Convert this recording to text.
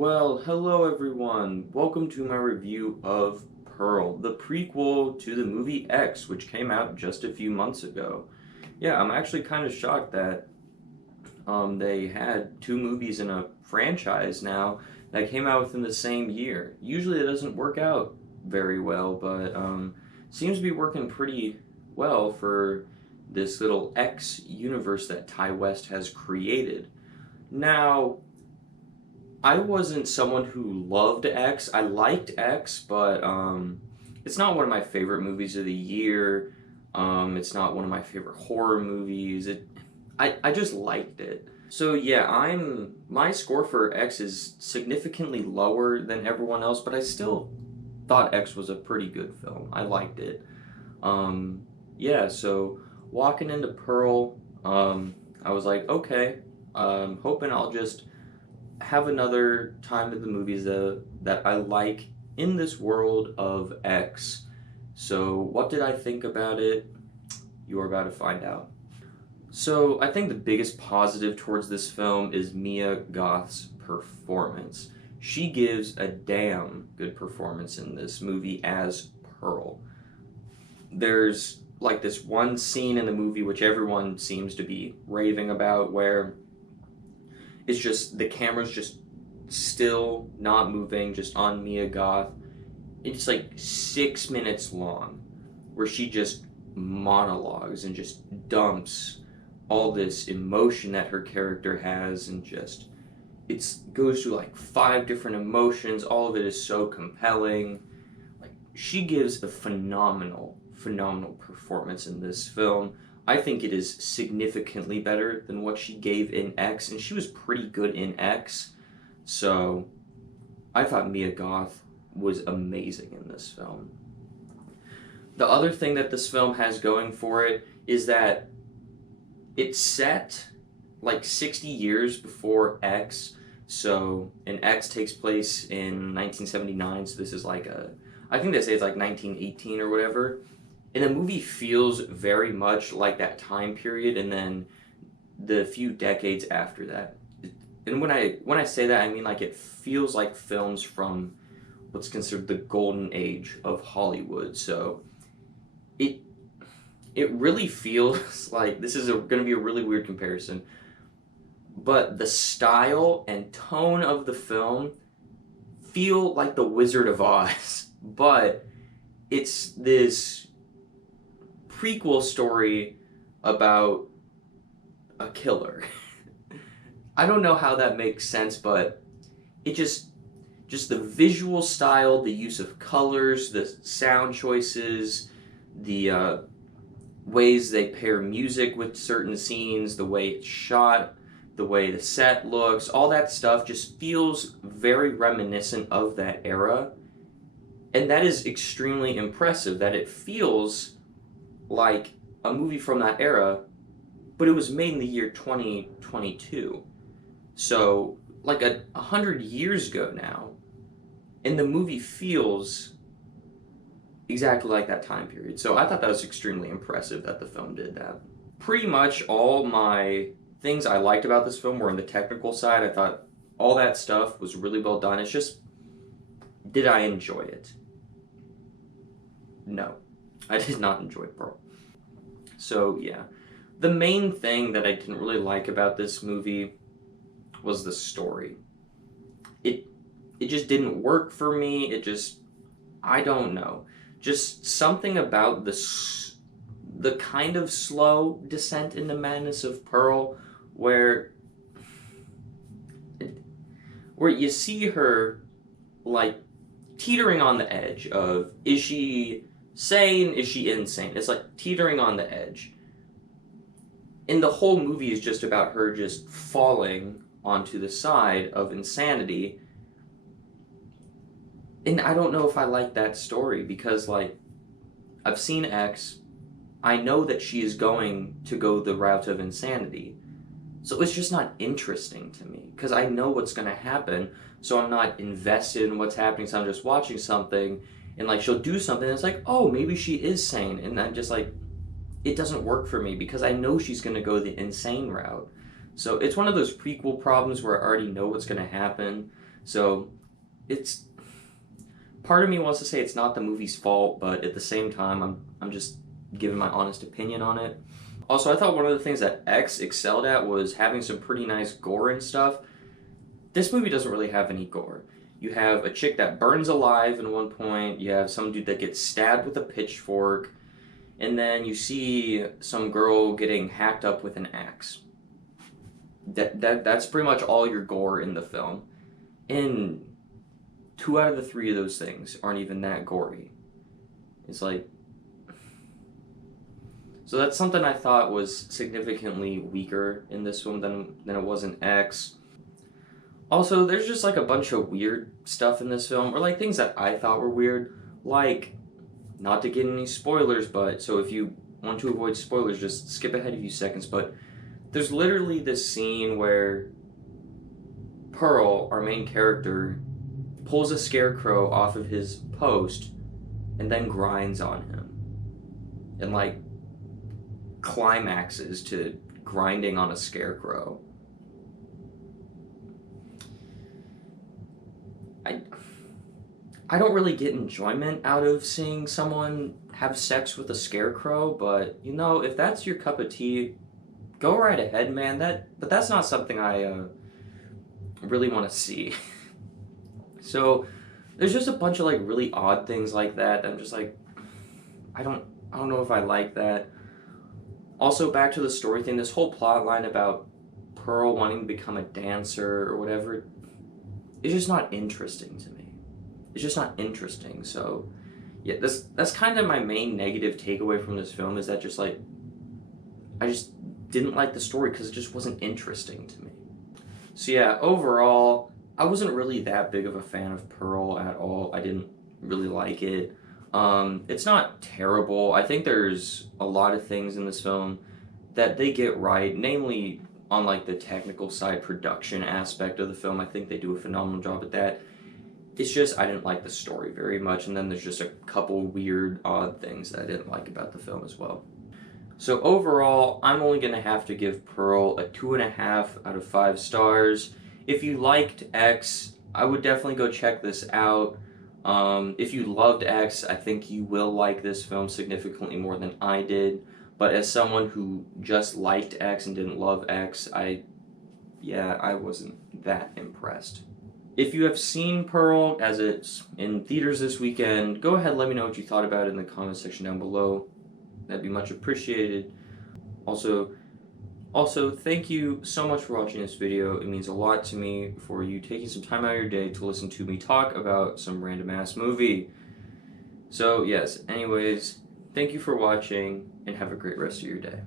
Well, hello everyone. Welcome to my review of Pearl, the prequel to the movie X, which came out just a few months ago. Yeah, I'm actually kind of shocked that they had two movies in a franchise now that came out within the same year. Usually it doesn't work out very well, but seems to be working pretty well for this little X universe that Ty West has created. Now, I wasn't someone who loved X. I liked X, but it's not one of my favorite movies of the year. It's not one of my favorite horror movies. I just liked it. So yeah, my score for X is significantly lower than everyone else, but I still thought X was a pretty good film. I liked it. Yeah, so walking into Pearl, I was like, okay, hoping I'll just have another time in the movies that I like in this world of X. So, what did I think about it? You're about to find out. So, I think the biggest positive towards this film is Mia Goth's performance. She gives a damn good performance in this movie as Pearl. There's like this one scene in the movie which everyone seems to be raving about where it's just the camera's just still not moving, just on Mia Goth. It's like 6 minutes long, where she just monologues and just dumps all this emotion that her character has, and just it goes through like five different emotions. All of it is so compelling. Like she gives a phenomenal performance in this film. I think it is significantly better than what she gave in X, and she was pretty good in X. So I thought Mia Goth was amazing in this film. The other thing that this film has going for it is that it's set like 60 years before X. So, and X takes place in 1979, so this is like I think they say it's like 1918 or whatever. And the movie feels very much like that time period, and then the few decades after that. And when I say that, I mean like it feels like films from what's considered the golden age of Hollywood. So it it really feels like this is going to be a really weird comparison, but the style and tone of the film feel like The Wizard of Oz, but it's this prequel story about a killer. I don't know how that makes sense, but it just the visual style, the use of colors, the sound choices, the ways they pair music with certain scenes, the way it's shot, the way the set looks, all that stuff just feels very reminiscent of that era. And that is extremely impressive that it feels like a movie from that era, but it was made in the year 2022. So, like 100 years ago now, and the movie feels exactly like that time period. So I thought that was extremely impressive that the film did that. Pretty much all my things I liked about this film were on the technical side. I thought all that stuff was really well done. It's just, did I enjoy it? No, I did not enjoy Pearl. So yeah, the main thing that I didn't really like about this movie was the story. It it just didn't work for me. I don't know. Just something about the kind of slow descent into madness of Pearl where where you see her like teetering on the edge of, is she sane, is she insane? It's like teetering on the edge. And the whole movie is just about her just falling onto the side of insanity. And I don't know if I like that story because, like, I've seen X. I know that she is going to go the route of insanity. So it's just not interesting to me because I know what's going to happen. So I'm not invested in what's happening. So I'm just watching something and, like, she'll do something. And it's like, oh, maybe she is sane. And I'm just like, it doesn't work for me because I know she's going to go the insane route. So it's one of those prequel problems where I already know what's going to happen. So it's part of me wants to say it's not the movie's fault, but at the same time, I'm just giving my honest opinion on it. Also, I thought one of the things that X excelled at was having some pretty nice gore and stuff. This movie doesn't really have any gore. You have a chick that burns alive in one point, you have some dude that gets stabbed with a pitchfork, and then you see some girl getting hacked up with an axe. That's pretty much all your gore in the film. And 2 out of the 3 of those things aren't even that gory. It's like, so that's something I thought was significantly weaker in this film than it was in X. Also, there's just like a bunch of weird stuff in this film, or like things that I thought were weird. Like, not to get any spoilers, but so if you want to avoid spoilers, just skip ahead a few seconds. But there's literally this scene where Pearl, our main character, pulls a scarecrow off of his post and then grinds on him. And like climaxes to grinding on a scarecrow. I don't really get enjoyment out of seeing someone have sex with a scarecrow, but you know, if that's your cup of tea, go right ahead, man. But that's not something I really want to see. So there's just a bunch of like really odd things like that. I'm just like, I don't know if I like that. Also, back to the story thing, this whole plot line about Pearl wanting to become a dancer or whatever, it's just not interesting to me. It's just not interesting. So yeah, that's kind of my main negative takeaway from this film, is that just like I just didn't like the story because it just wasn't interesting to me. So yeah, overall, I wasn't really that big of a fan of Pearl at all. I didn't really like it. It's not terrible. I think there's a lot of things in this film that they get right, namely on like the technical side, production aspect of the film. I think they do a phenomenal job at that. It's just I didn't like the story very much, and then there's just a couple weird, odd things that I didn't like about the film as well. So overall, I'm only going to have to give Pearl a 2.5 out of 5 stars. If you liked X, I would definitely go check this out. If you loved X, I think you will like this film significantly more than I did. But as someone who just liked X and didn't love X, I wasn't that impressed. If you have seen Pearl as it's in theaters this weekend, go ahead and let me know what you thought about it in the comment section down below. That'd be much appreciated. Also, thank you so much for watching this video. It means a lot to me for you taking some time out of your day to listen to me talk about some random ass movie. So yes, anyways, thank you for watching and have a great rest of your day.